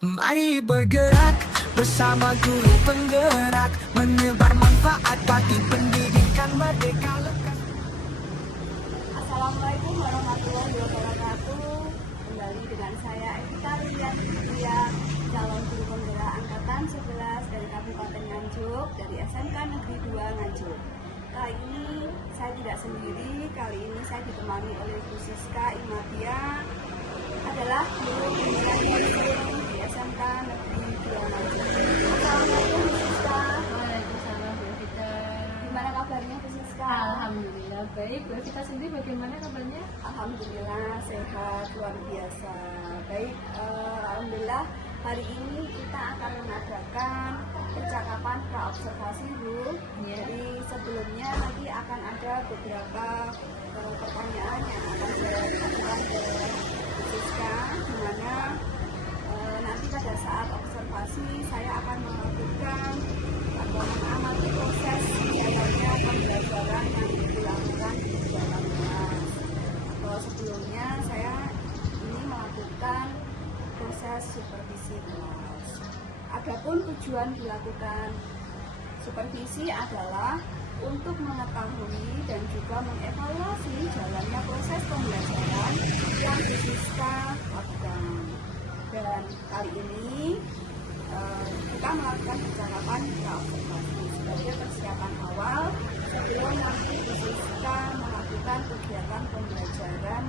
Mari bergerak bersama guru penggerak, menyebar manfaat bagi pendidikan merdeka lekas. Assalamualaikum warahmatullahi wabarakatuh. Kembali dengan saya Evita Rudiantia, calon guru penggerak angkatan 11 dari Kabupaten Nganjuk dari SMK Negeri 2 Nganjuk. Kali ini saya tidak sendiri, kali ini saya ditemani oleh Bu Siska Imatia, adalah guru penggerak di SMK Negeri 2 Nganjuk. Assalamualaikum Bu Siska. Waalaikumsalam Bu Evita. Gimana kabarnya Bu Siska? Alhamdulillah baik. Bu Evita sendiri bagaimana kabarnya? Alhamdulillah sehat, luar biasa. Baik, alhamdulillah hari ini kita akan mengadakan percakapan praobservasi Bu. Jadi sebelumnya nanti akan ada beberapa pertanyaan yang akan saya ajukan ke Bu Siska, di mana nanti pada saat observasi saya akan melakukan atau mengamati proses jalannya pembelajaran yang dilakukan di dalam kelas. Sebelumnya saya ini melakukan proses supervisi kelas. Adapun tujuan dilakukan supervisi adalah untuk mengetahui dan juga mengevaluasi jalannya proses pembelajaran yang Bu Siska lakukan. Dan kali ini kita melakukan percakapan praobservasi sebagai persiapan awal sebelum nanti Bu Siska melakukan kegiatan pembelajaran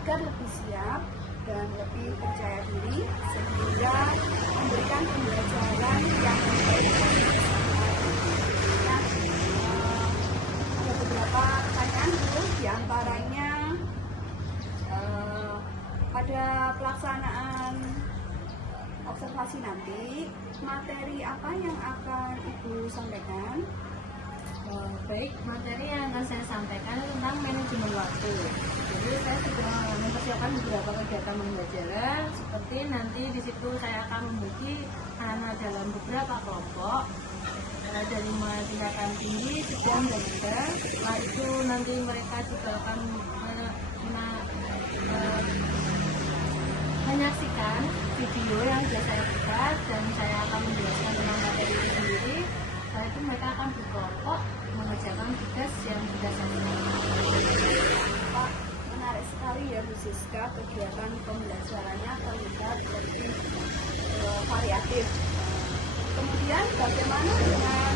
agar lebih siap dan lebih percaya diri sehingga memberikan pembelajaran yang baik. Ada beberapa pertanyaan Bu, diantaranya pada pelaksanaan observasi nanti, materi apa yang akan Ibu sampaikan? Baik, materi yang akan saya sampaikan tentang manajemen waktu. Jadi saya sudah mempersiapkan beberapa kegiatan pembelajaran, seperti nanti di situ saya akan membagi anak-anak dalam beberapa kelompok dari mulai tingkatan tinggi, sedang, dan rendah. Setelah itu nanti mereka juga akan menyaksikan video yang sudah saya buat dan saya akan menjelaskan tentang materi itu sendiri. Setelah itu mereka akan berkelompok mengerjakan tugas yang sudah saya buat. Pak, menarik sekali ya Bu Siska, kegiatan pembelajarannya terlihat lebih variatif. Kemudian bagaimana dengan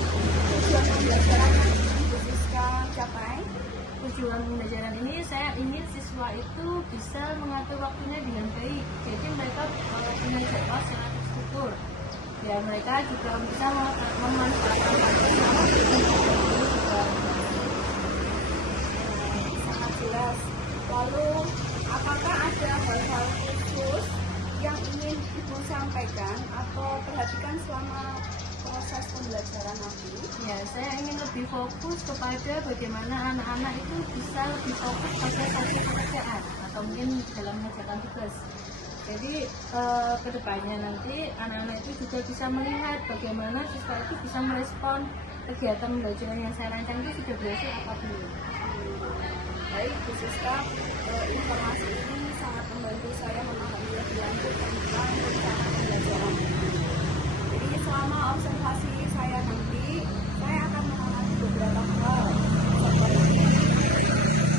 tujuan pembelajaran yang Bu Siska capai? Tujuan pembelajaran ini saya ingin siswa itu bisa mengatur waktunya dengan baik. Jadi mereka punya jadwal secara terstruktur. Ya mereka juga bisa memanfaatkan waktu sangat jelas. Lalu apakah ada hal-hal khusus yang ingin Ibu sampaikan atau perhatikan selama proses pembelajaran nanti? Ya, saya ingin lebih fokus kepada bagaimana anak-anak itu bisa lebih fokus pada satu pekerjaan atau mungkin dalam mengerjakan tugas. Jadi kedepannya nanti anak-anak itu juga bisa melihat bagaimana siswa itu bisa merespon kegiatan pembelajaran yang saya rancang itu sudah berhasil apa belum. Baik, Bu Siska, informasi ini sangat membantu saya memahami lebih lanjut tentang rencana pembelajaran ini. Jadi selama observasi saya nanti, saya akan mengamati beberapa hal seperti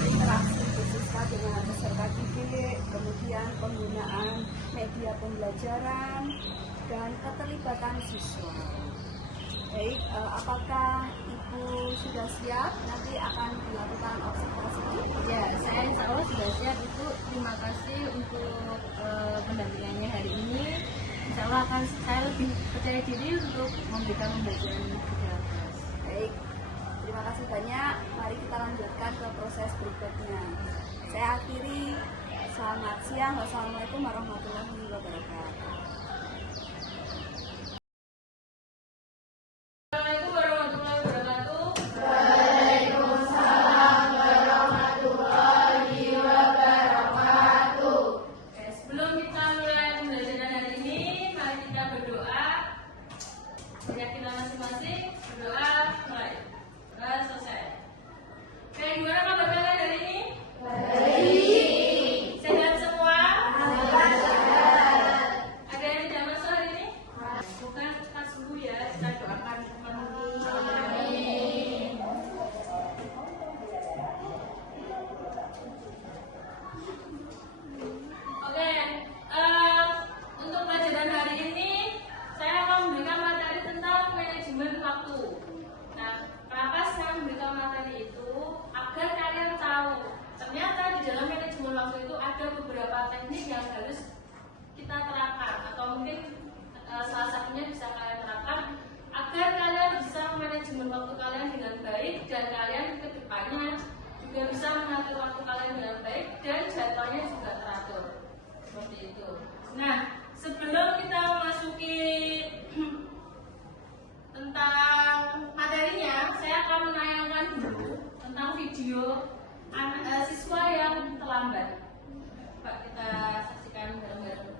interaksi Bu Siska dengan peserta didik, kemudian penggunaan media pembelajaran, dan keterlibatan siswa. Baik, apakah Ibu sudah siap? Nanti akan dilakukan observasi. Ya, saya insya Allah sudah siap. Itu terima kasih untuk pendampingannya hari ini. Insya Allah akan saya lebih percaya diri untuk memberikan pembelajaran ke kelas. Baik, terima kasih banyak. Mari kita lanjutkan ke proses berikutnya. Saya akhiri. Selamat siang. Wassalamualaikum warahmatullahi wabarakatuh. Assalamualaikum warahmatullahi wabarakatuh. Waalaikumsalam warahmatullahi wabarakatuh. Oke, sebelum kita mulai pembelajaran hari ini, mari kita berdoa. Keyakinan masing-masing, berdoa mulai. Selesai. Oke, gimana kabar kalian hari ini? mengatur waktu kalian dengan baik dan jadwalnya juga teratur. Seperti itu. Nah, sebelum kita memasuki tentang materinya, saya akan menayangkan dulu tentang video siswa yang terlambat. Coba kita saksikan bareng-bareng.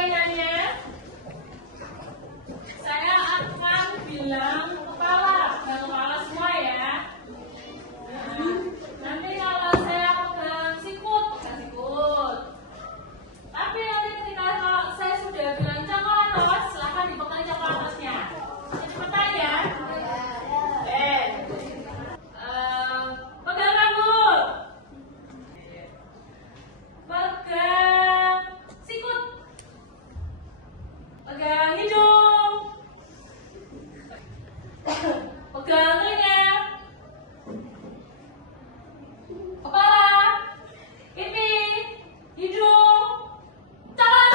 permainannya, saya akan bilang kepala, dan kepala semua ya. Nah, nanti kalau saya pegang sikut, pegang sikut. Tapi nanti ketika kalau saya sudah bilang coklatos, silahkan dipegang coklatosnya. Cepetan ya. Pegang rambut. Pegang sikut. Pegang hidung. Pegang telinga. Kepala. Pipi. Hidung. Tangan.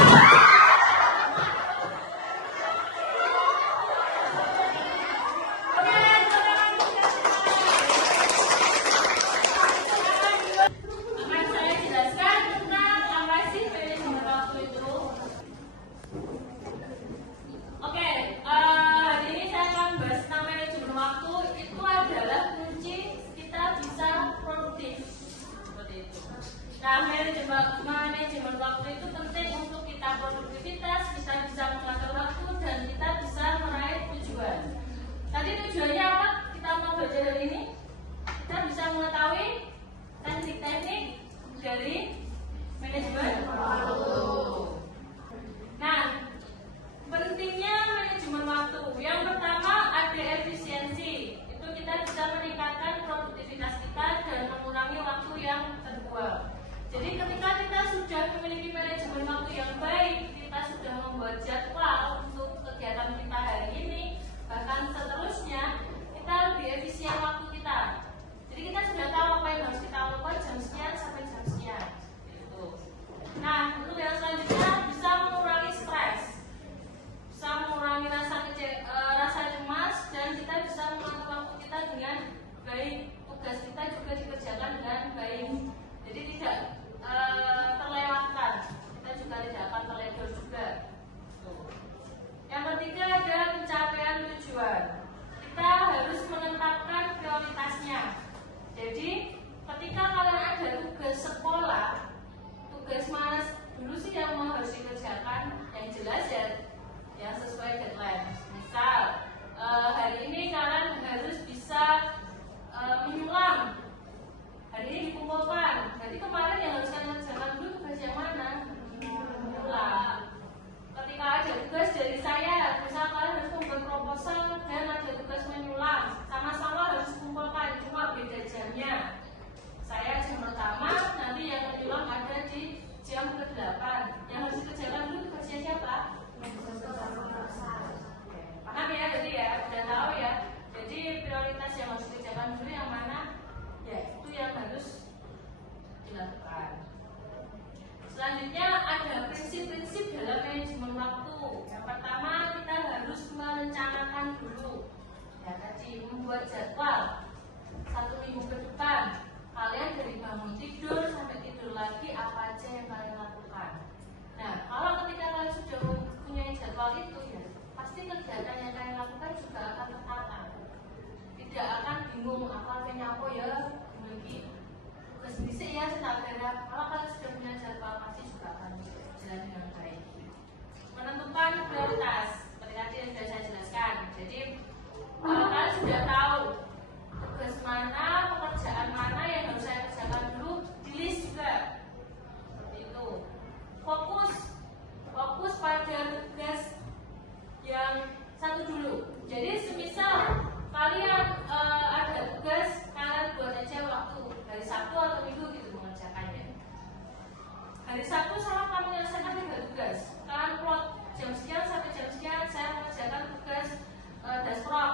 Akan saya jelaskan tentang apa sih manajemen waktu itu. Oke, hari ini saya akan bahas tentang manajemen waktu. Itu adalah kunci kita bisa produktif. Seperti itu. Nah, manajemen waktu itu penting untuk kita produktivitas, kita bisa mengatur waktu, dan kita bisa meraih tujuan. Tadi tujuannya apa? Kita mau belajar hari ini. Kita bisa mengetahui teknik-teknik dari manajemen waktu. Nah, pentingnya manajemen waktu. Yang pertama ada efisiensi. Itu kita bisa meningkatkan produktivitas kita dan mengurangi waktu yang terbuang. Jadi ketika kita sudah memiliki manajemen waktu yang baik, kita sudah membuat jadwal untuk kegiatan kita hari ini, bahkan seterusnya, kita lebih efisien waktu kita. Jadi kita sudah tahu apa yang harus kita lakukan jam sekian sampai jam sekian. Gitu. Nah, untuk yang selanjutnya bisa mengurangi stres, bisa mengurangi rasa cemas, dan kita bisa mengatur waktu kita dengan baik. Tugas kita juga dikerjakan dengan baik. Jadi tidak terlewatkan. Kita juga tidak akan terledor juga. Tuh. Yang ketiga ada pencapaian tujuan. Kita harus menetapkan prioritasnya. Jadi ketika kalian ada tugas sekolah, tugas mana dulu sih yang harus dikerjakan? Yang jelas ya, yang sesuai deadline. Misal hari ini kalian harus bisa menyulam. Hari ini dikumpulkan. Jadi kemarin yang harus kalian kerjakan dulu tugas yang mana? Menyulam. Ketika ada tugas dari saya, misal kalian harus membuat proposal dan ada tugas menyulam, sama-sama harus dikumpulkan, cuma beda jamnya. Saya jam pertama, nanti yang menyulam ada di jam ke-8. Yang harus dikerjakan dulu tugasnya siapa? Paham ya? Jadi ya, udah tahu ya. Jadi prioritas yang harus dikerjakan dulu yang mana? Ya, itu yang harus dilakukan. Selanjutnya ada prinsip-prinsip dalam manajemen waktu. Yang pertama kita harus merencanakan dulu. Ya tadi membuat jadwal 1 minggu ke depan. Kalian dari bangun tidur sampai tidur lagi apa aja yang kalian lakukan. Nah, kalau ketika kalian sudah mempunyai jadwal itu ya, pasti kegiatan yang kalian lakukan juga akan tertata. Tidak akan bingung apa apa ya, memiliki tugas bisik ya sebenarnya. Kalau kalian sudah punya jadwal pasti juga akan jalan dengan baik. Menentukan prioritas seperti tadi yang sudah saya jelaskan. Jadi kalau kalian sudah tahu tugas mana, pekerjaan mana yang harus saya kerjakan dulu, di list juga. Seperti itu. Fokus pada tugas yang satu dulu. Jadi semisal kalian ada tugas, kalian buat aja waktu hari Sabtu atau Minggu gitu mengerjakannya. Hari Sabtu sama kamu menyelesaikan 3 tugas. Kalian plot jam sekian sampai jam sekian saya mengerjakan tugas dasprop.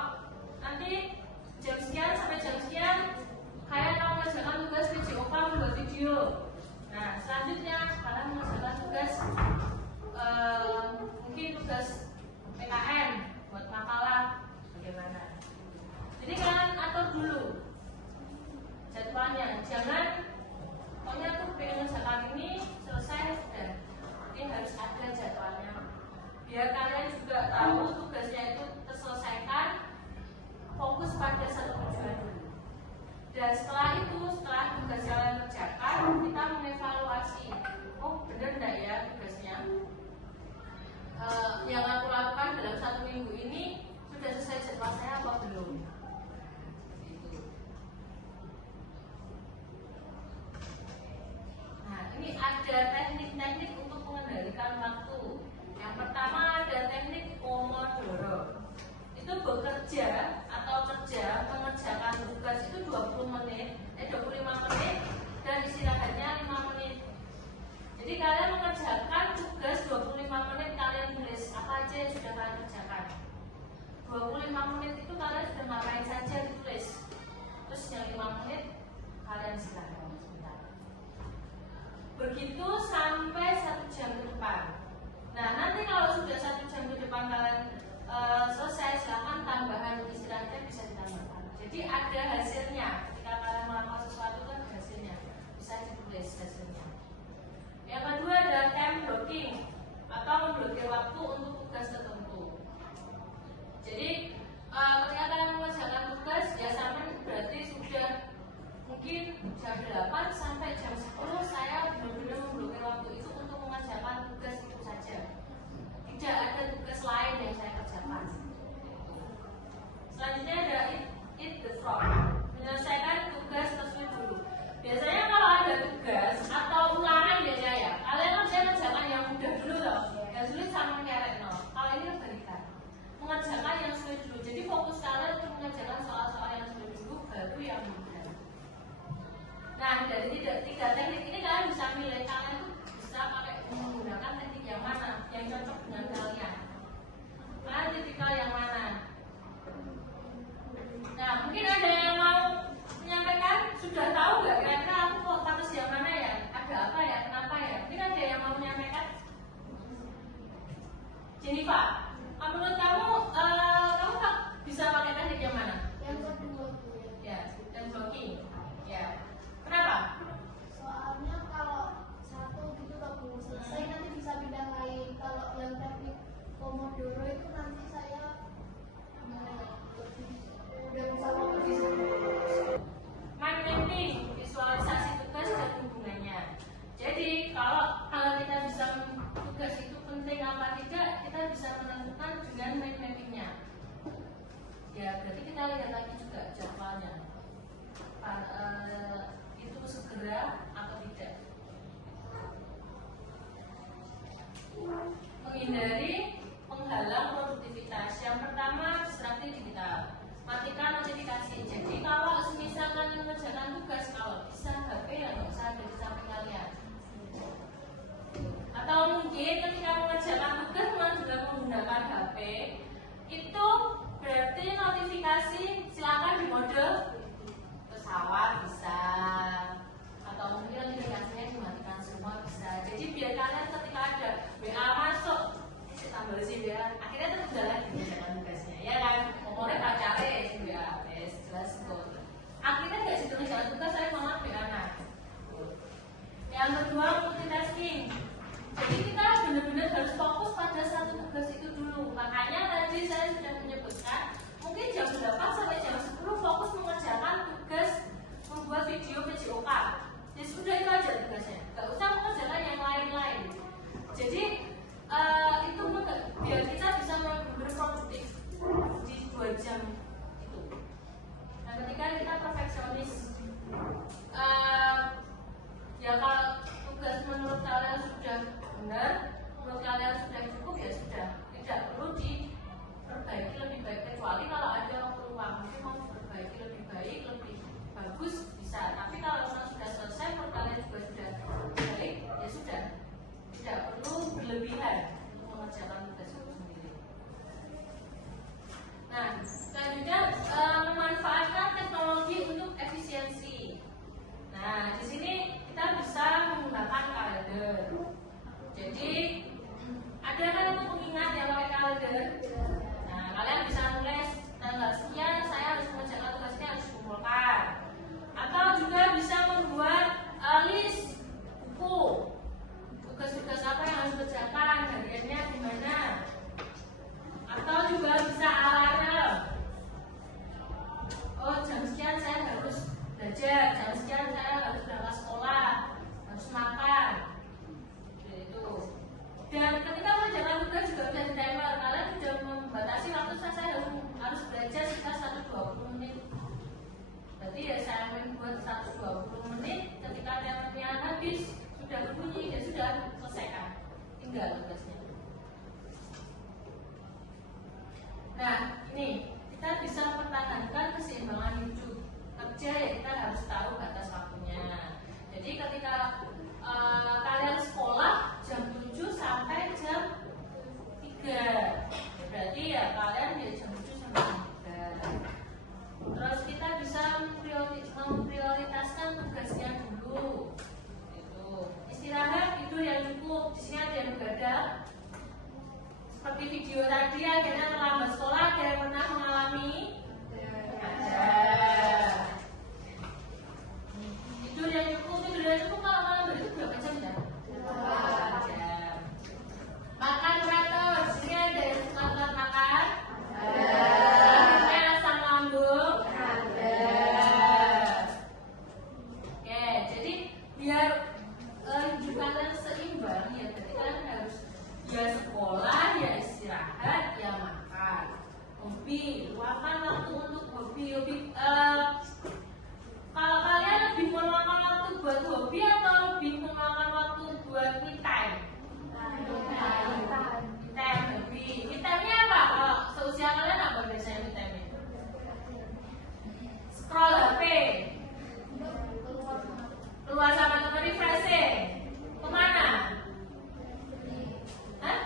Nanti jam sekian sampai jam sekian kalian mau mengerjakan tugas video call membuat video. Nah selanjutnya kalian mengerjakan tugas mungkin tugas PKN buat makalah bagaimana. Jadi kalian atur dulu jadwalnya, jangan pokoknya tuh pengen mengerjakan ini selesai sudah. Ini harus ada jadwalnya biar kalian juga tahu tugasnya itu terselesaikan, fokus pada satu tujuan dulu. Dan setelah itu, setelah tugas kalian kerjakan, kita mengevaluasi jadwal saya apa belum. Itu. Nah, ini ada teknik-teknik untuk mengendalikan waktu. Yang pertama ada teknik Pomodoro. Itu bekerja atau kerja mengerjakan tugas itu 25 menit dan istirahatnya 5 menit. Jadi kalian mengerjakan tugas 25 menit, kalian tulis apa aja yang sudah kalian kerjakan. 25 menit itu kalian sudah ngapain saja ditulis. Terus yang 5 menit kalian istirahat sebentar. Begitu sampai 1 jam ke depan. Nah, nanti kalau sudah 1 jam ke depan kalian selesai, silakan tambahan istirahatnya bisa ditambahkan. Jadi ada hasilnya. Ketika kalian melakukan sesuatu kan hasilnya bisa ditulis hasilnya. Yang kedua ada time blocking atau memblokir waktu untuk tugas tertentu. Jadi ketika kalian mengerjakan tugas ya sama berarti sudah mungkin jam 8 sampai jam 10 saya benar-benar memblokir waktu itu untuk mengerjakan tugas itu saja. Tidak ada tugas lain yang saya kerjakan. Selanjutnya ada eat the frog, menyelesaikan tugas tersebut dulu. Biasanya kalau ada tugas atau ulangan biasanya ya, kalian kerjakan yang mudah dulu loh, yang sulit sama kerek no. Kalau ini kebalikan, mengerjakan yang sulit dulu. Jadi fokus kalian untuk mengerjakan soal-soal yang sulit dulu, baru yang mudah. Nah, dari tiga teknik ini kalian bisa milih, kalian tuh bisa pakai menggunakan teknik yang mana yang cocok dengan kalian. Kalian tipikal yang mana? Nah, mungkin ada yang mau menyampaikan, sudah tahu nggak kira-kira aku kok harus yang mana ya? Ada apa ya? Kenapa ya? Mungkin ada yang mau menyampaikan? Jennifer, menurut kamu, kamu bisa pakai teknik yang mana? Yang kedua tuh Ya, dan blocking. Ya, kenapa? soalnya kalau satu gitu loh Bu, selesai nanti bisa pindah lain. Kalau yang teknik Pomodoro itu nanti saya udah bisa fokus di sana. Mind mapping, visualisasi tugas dan hubungannya. Jadi kalau kita bisa tugas itu penting apa tidak, kita bisa menentukan dengan mind mappingnya. Ya berarti kita lihat lagi juga jadwalnya. Itu segera atau tidak. Menghindari penghalang produktivitas. Yang pertama distraksi digital. Matikan notifikasi. Jadi kalau misalkan mengerjakan tugas, kalau bisa HP ya nggak usah ada di samping kalian. Atau mungkin ketika mengerjakan tugas teman juga menggunakan HP, itu berarti notifikasi silakan di mode pesawat bisa, atau mungkin notifikasinya dimatikan semua bisa. Jadi biar kalian ketika ada WA masuk, tambah sih ya, akhirnya terus jalan mengerjakan tugasnya, ya kan? Ngomongnya pacarnya ya, jelas kok. Akhirnya nggak situ mengerjakan tugas, saya malah WA. Yang kedua multitasking. Jadi kita benar-benar harus fokus pada satu tugas itu dulu. Makanya tadi saya sudah menyebutkan, mungkin jam 8 sampai jam 10 fokus mengerjakan tugas membuat video PJOK. Ya sudah itu aja tugasnya, nggak usah mengerjakan yang lain-lain. Jadi itu biar kita bisa berproduktif di 2 jam itu. Nah, ketika kita perfeksionis, ya kalau tugas menurut kalian sudah benar, menurut kalian sudah cukup ya sudah, tidak perlu diperbaiki lebih baik, kecuali kalau ada peluang mungkin mau diperbaiki lebih baik, lebih bagus bisa. Tapi kalau sudah selesai, menurut kalian juga sudah baik, sudah selesaikan, tinggal tugasnya. Nah, ini kita bisa mempertahankan keseimbangan hidup kerja, ya kita harus tahu batas waktunya. Jadi ketika kalian sekolah jam 7 sampai jam 3, berarti ya kalian dari jam 7 sampai jam 3. Terus kita bisa memprioritaskan tugasnya dulu. Itu istirahat, tidur yang cukup. Di sini ada yang begadang. Seperti video tadi, akhirnya terlambat sekolah. Ada yang pernah mengalami? Ada. Tidur yang cukup kalau malam itu berapa jam ya? 8 jam. Makan teratur. Di sini ada yang suka telat makan? Ada. Asam lambung? Ada. Oke, jadi biar hidup kalian seimbang ya, jadi kalian harus ya sekolah, ya istirahat, ya makan. Hobi, luangkan waktu untuk hobi. Kalau kalian lebih meluangkan waktu buat hobi atau lebih meluangkan waktu buat me time? Me time, hobi. Me time-nya apa? Kalau seusia kalian apa biasanya me time-nya? Scroll HP, keluar sama teman refreshing, kemana? Hah?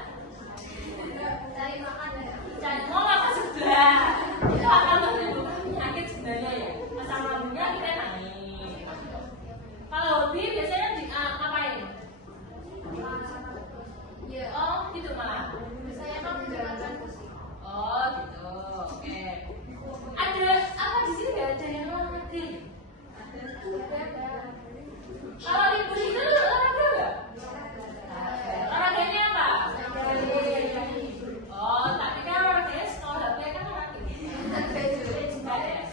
Cari makan ya. Cari mau apa sudah? Itu akan menimbulkan penyakit sebenarnya ya. Asam lambungnya kita naik. Kalau hobi biasanya ngapain? Iya. Oh gitu malah. Saya kan menjalankan musik. Oh gitu. Oke. Ada apa di sini? Nggak ada yang luar negeri. Kalau libur itu olahraga nggak? Olahraganya apa? Oh, tapi kan olahraganya sekolah HP kan olahraga. Enggak ya?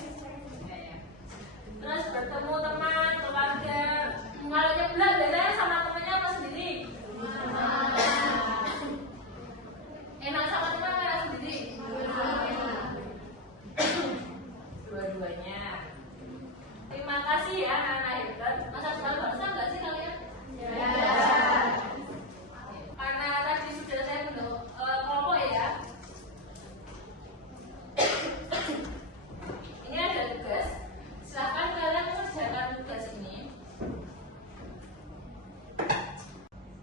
Terus bertemu teman, keluarga. Kalau nyeblak biasanya sama temennya apa sendiri? Enak sama teman atau sendiri? Dua-duanya. Terima kasih ya anak-anak hebat. Masa depan bangsa nggak sih kalian? Karena tadi sudah saya bentuk kelompok ya. Ini ada tugas. Silahkan kalian mengerjakan tugas ini.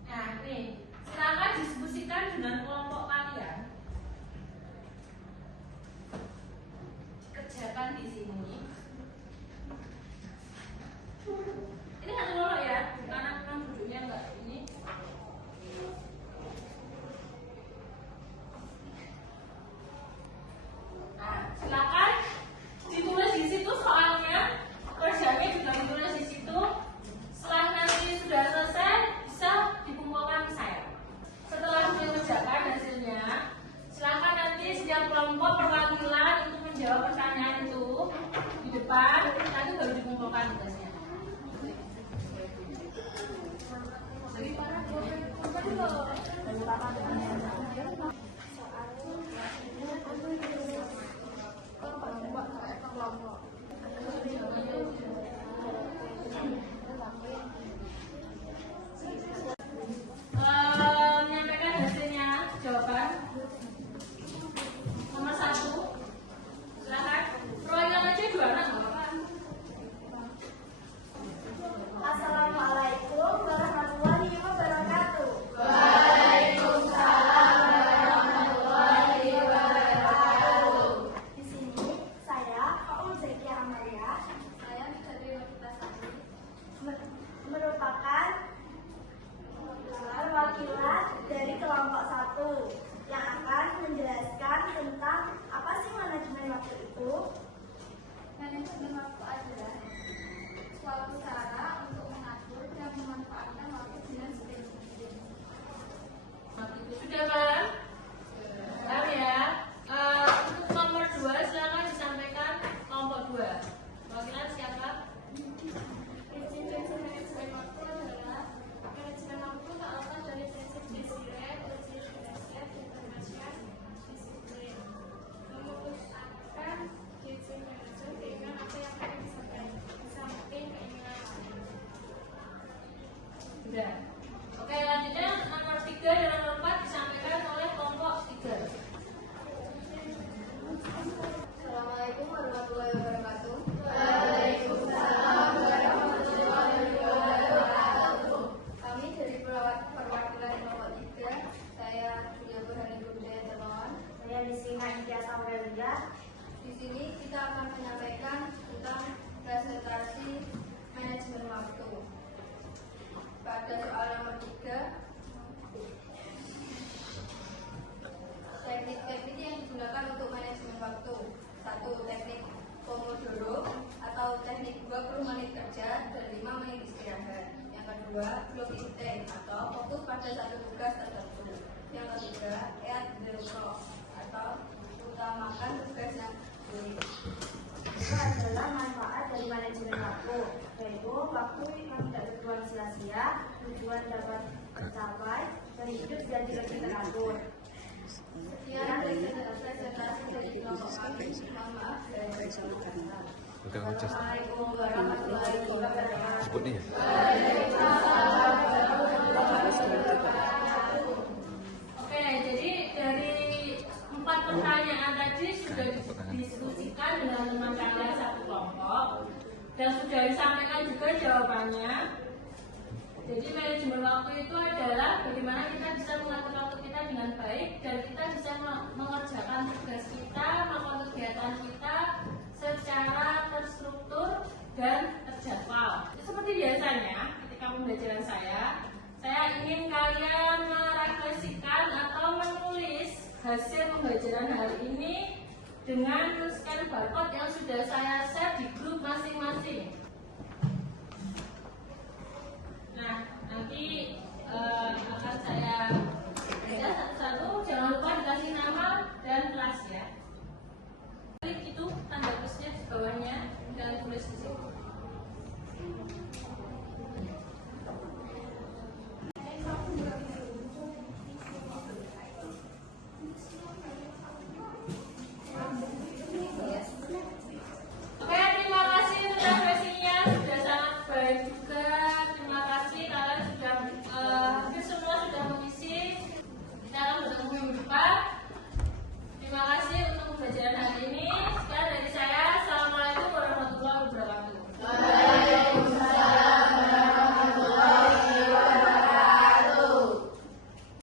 Nah, nih, silahkan diskusikan dengan kelompok kalian. Kerjakan di sini. Ini satu dulu ya, karena memang duduknya enggak ini. Nah, silakan ditulis di situ soalnya, kerjanya juga ditulis di situ. Setelah nanti sudah selesai, bisa dikumpulkan ke saya. Setelah mengerjakan hasilnya, silakan nanti setiap kelompok perwakilan untuk menjawab pertanyaan itu di depan, nanti baru dikumpulkan tugasnya. Menyampaikan hasilnya, jawaban nomor 1. Silakan. Royal aja 2 anak nggak apa-apa. Assalamualaikum warahmatullahi wabarakatuh. Di sini saya Zakia Amalia. Saya bisa merupakan perwakilan dari kelompok 1 yang akan menjelaskan tentang apa sih manajemen waktu itu. Manajemen waktu adalah suatu cara untuk mengatur dan memanfaatkan waktu dengan sebaik mungkin. Sudah paham? Paham ya? Untuk nomor 2 silakan disampaikan kelompok 2. Perwakilan siapa? Prinsip-prinsip manajemen waktu adalah manajemen waktu tak lepas dari prinsip disiplin, organisasi, informasi, disiplin. Memutuskan disiplin manajemen dengan apa yang Teknik-teknik yang digunakan untuk manajemen waktu. 1. Teknik Pomodoro atau teknik 20 menit kerja dan 5 menit istirahat. Yang kedua, blocking time atau fokus pada satu tugas tertentu. Yang ketiga, add the clock atau utamakan tugas yang sulit. Itu adalah manfaat dari manajemen waktu, yaitu waktu yang tidak terbuang sia-sia, tujuan dapat tercapai, dan hidup jadi lebih teratur. Sekian presentasi dari kelompok kami. Mohon maaf dari Assalamualaikum warahmatullahi wabarakatuh. Sebut nih ya. Oke, jadi dari 4 pertanyaan tadi sudah didiskusikan dengan teman kalian satu kelompok dan sudah disampaikan juga jawabannya. Jadi manajemen waktu itu adalah bagaimana kita bisa mengatur waktu kita dengan baik dan kita bisa mengerjakan tugas kita, melakukan kegiatan kita secara terstruktur dan terjadwal. Seperti biasanya ketika pembelajaran saya ingin kalian merefleksikan atau menulis hasil pembelajaran hari ini dengan scan barcode yang sudah saya share di grup masing-masing. Nah, nanti